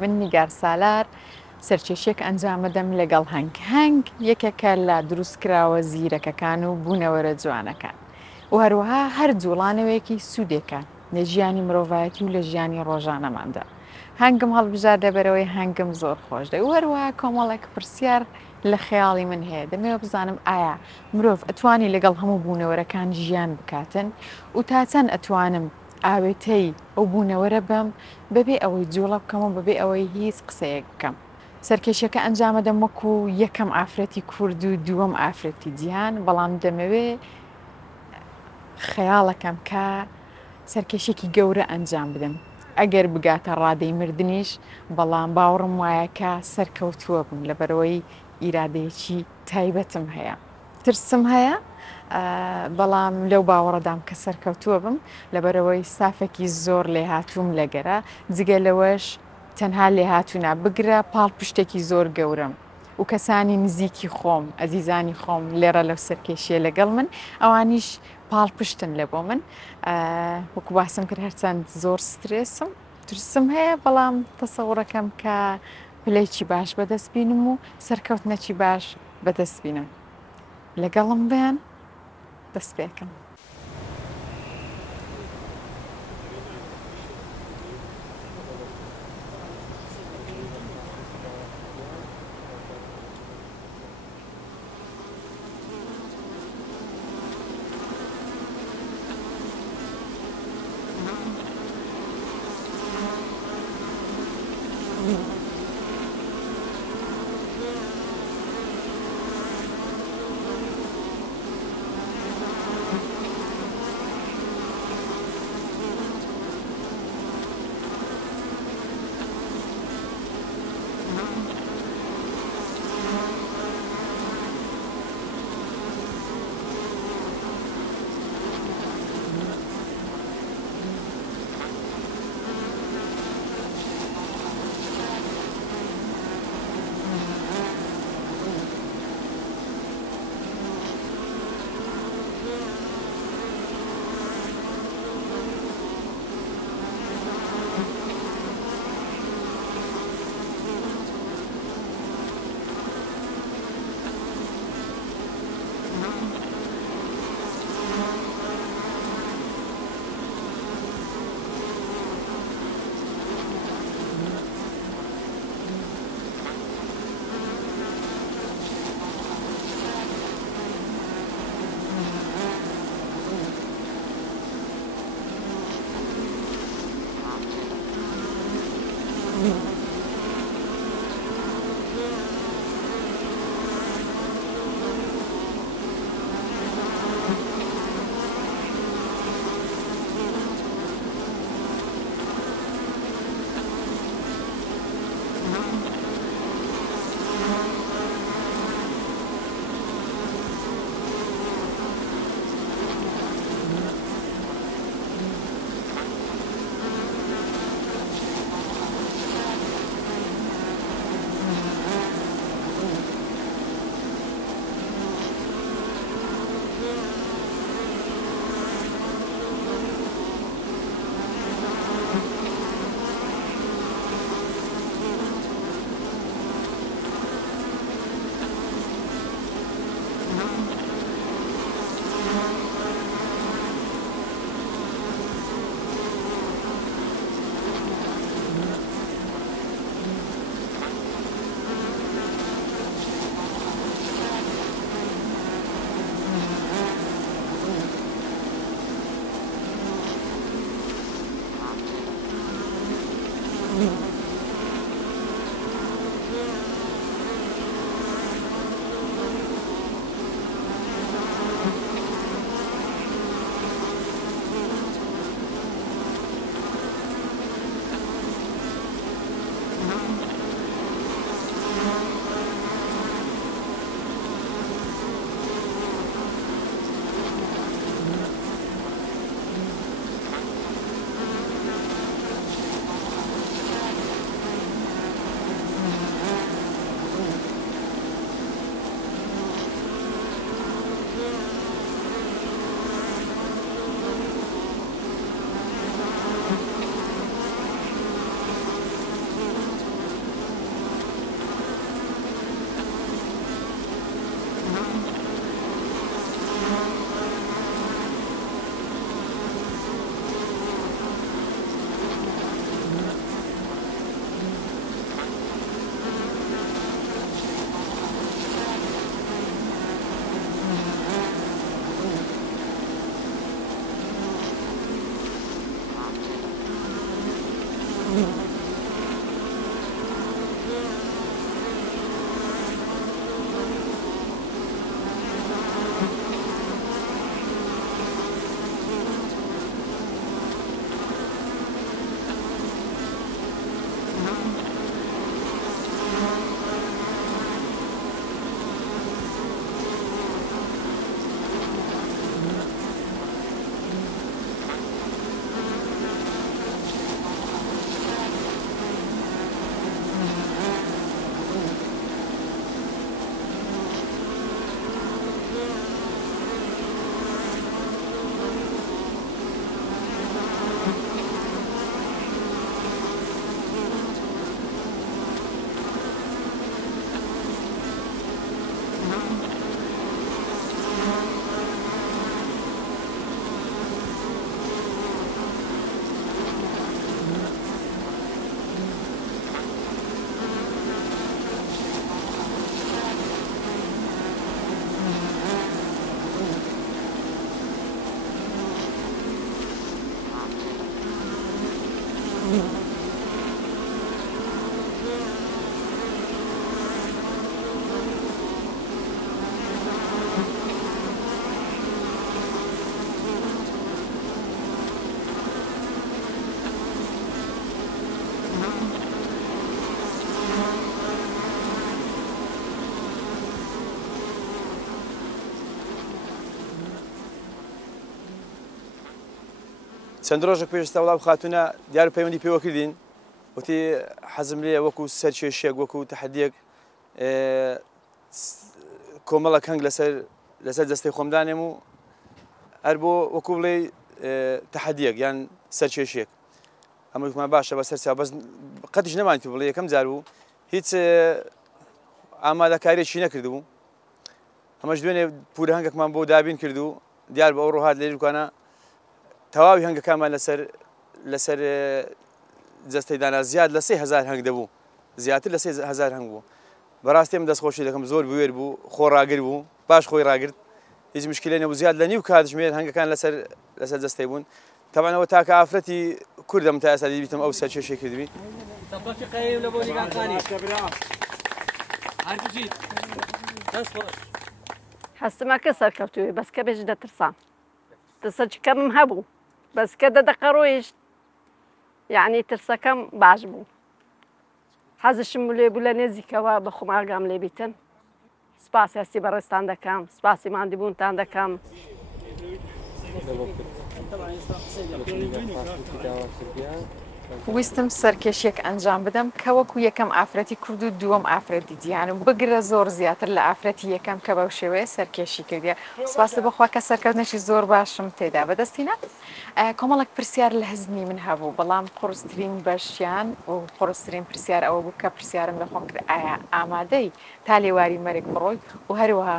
من نیگار سالار سەرکێشیەک ئەنجام دەدەم لەگەڵ هەنگ یەکێکە لە دروستکراوە زیرەکەکان و بوونەوەرە جوانەکان و هەروەها هەر جوڵانەوەیەکی سوودێکە لە ژیانی مرۆڤایەتی و لە ژیانی ڕۆژانەماندا. هەنگم هەڵبژار دەبەرەوەی هەنگم زۆر خۆش دەی و هەروەها کۆمەڵێک پرسیار لە خەیاڵی من هەیە دەمەوە بزانم ئایا مرۆڤ ئەتوانی لەگەڵ هەموو بوونەوەرەکان ژیان بکاتن و تا چەند ئەتوانم ئاوێتەی ئەو بوونەوەرە بم بەبێ ئەوەی جوڵە بکەم و بەبێ ئەوەی هیچ قسەیەک بکەم. سەرکێشیەکە ئەنجامەدەم وەکو یەکەم ئافرەتی کورد و دووەم ئافرەتی جیهان، بەڵام دەمەوێ خەیاڵەکەم کە سەرکێشێکی گەورە ئەنجام بدەم. ئەگەر بگاتە ڕادەی مردنیش، بەڵام باوەڕم وایە کە سەرکەوتووە بم لەبەرەوەی ئیرادەیەکی تایبەتم هەیە. ترسم هەیە، بەڵام لەو باوەڕەدام کە سەرکەوتووە بم لەبەرەوەی سافێکی زۆر لێهاتووم لەگەرە، جگە لەوەش تەنها لێهاتوونا بگرە پاڵ پشتێکی زۆر گەورم و کەسانی نزیکی خۆم ئەزیزانی خۆم لێرە لەو سەرکێشیە لەگەڵ من ئەوانیش پاڵ پشتن لە بۆ من. وەکو باسم کرد هەرچەند زۆر سترێسم ترسم هەیە، بەڵام تەسەوڕەکەم کە پلەیکی باش بەدەست بینم و سەرکەوتنەکی باش بەدەست بینم. لەگەڵم بێن دەست پێکەم. چەند ڕۆژێک پێشتا وڵاو خاتونە دیار پەیوەندی پێوە کردین وتی حەزم لێ وەکو سەرکێشیەک وەکو تەحەدیەک کۆمەڵک هەنگ لەسەر دەستەی خۆمدانێم و هەر بۆ وەکو بڵێ تەحەدیەک یان سەرکێشیەک ئەمە وتمان باشە بە سەرچاو بەس قەتیش نەمانی تو بڵێ یەکەم جار بوو هیچ ئامادەکاریەکی نەکردبوو ئەمەش دوێنێ پورە هەنگێکمان بۆ دابین کرد و دیار بە ئەو ڕۆهات لێ دوکانە تەواوی هەنگەکانمان لەسەر جەستەی دانا زیاد لە 3000 هەنگ دەبوو زیاتر لە 3000 هەنگ بوو بەڕاستی من دەستخۆشی دەکەم زۆر بوێر بوو خۆ ڕاگر بوو باش خۆی ڕاگرت هیچ مشکلێ نەبوو زیاد لە نیو کاتژمێر هەنگەکان لەسەر جەستەی بوون تەمانەوە تاکە ئافرەتی کوردم تا ئێستا دیبیتم ئەو سەرکێشەی کردبی هەستمەکە سەرکەوتووی بەسکە بێژ دەترسام ترسەکەمم هەبوو بەسکە دەدەقەڕۆیش یعنی ترسەکەم باش بوو حەزشم لێ بوو لە نێزیکەوە بە خۆماگام لێ بیتن سپاسی هەستی بەڕێستان دەکەم سپاسی ماندیبوونتان دەکەم ویستم سەرکێشیەک ئەنجام بدەم کە وەکو یەکەم ئافرەتی کورد و دووەم ئافرەتی دییانم بگرە زۆر زیاتر لە ئافرەتی یەکەم کە بەو شێوەیە سەرکێشی کردیە سپاس لە بەخوا کە سەرکەوتنێکی زۆر باشم تێدا بەدەستینە کۆمەڵک پرسیار لە هەزنی من هەبوو بەڵام قورسترین بەشیان و قورسترین پرسیار ئەوە بوو کە پرسیارم لە خۆم کرد ئایا ئامادەی تا لێواری مەرگ بڕۆی و هەروەها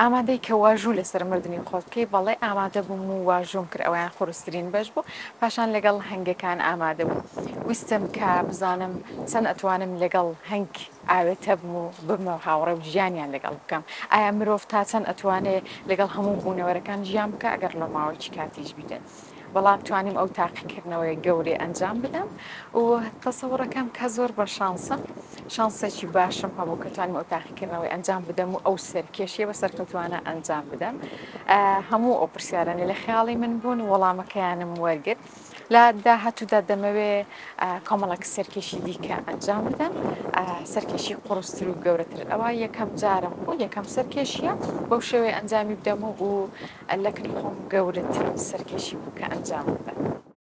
ئامادەی کە واژوو لەسەر مردنی خۆت بکەی بەڵێ ئامادە بووم و واژوم کرد ئەویان خورسترین بەش بوو پاشان لەگەڵ هەنگەکان ئامادە بوو ویستم کە بزانم چەند ئەتوانم لەگەڵ هەنگ ئاوێتە بم و بمە هاوڕێ و ژیانیان لەگەڵ بکەم ئایا مرۆڤ تا چەند ئەتوانێت لەگەڵ هەموو بوونەوەرەکان ژیان بکە ئەگەر لە ماوەیەکی کاتیش بیدەن بەڵام توانیم ئەو تاقیکردنەوەی گەورەی ئەنجام بدەم و تەسەوڕەکەم کە زۆر بە شانسێکی باشم هەبوو کە توانیم ئەو تاقیکردنەوەی ئەنجام بدەم و ئەو سەرکێشیە بە سەرکەوتوانە ئەنجام بدەم هەموو ئەو پرسیارانە لە خەیاڵی من بوون و وەڵامەکەیانم وەرگرت لە داهاتوودا دەمەوێ کۆمەڵک سەرکێشی دیکە ئەنجام بدەم سەرکێشی قورستر و گەورەتر ئەوە یەکەم جارم و یەکەم سەرکێشیە بەو شێوەیە ئەنجامی بدەم و لەکن خۆم گەورەتر سەرکێشی بوو کە ئەنجام بدەم.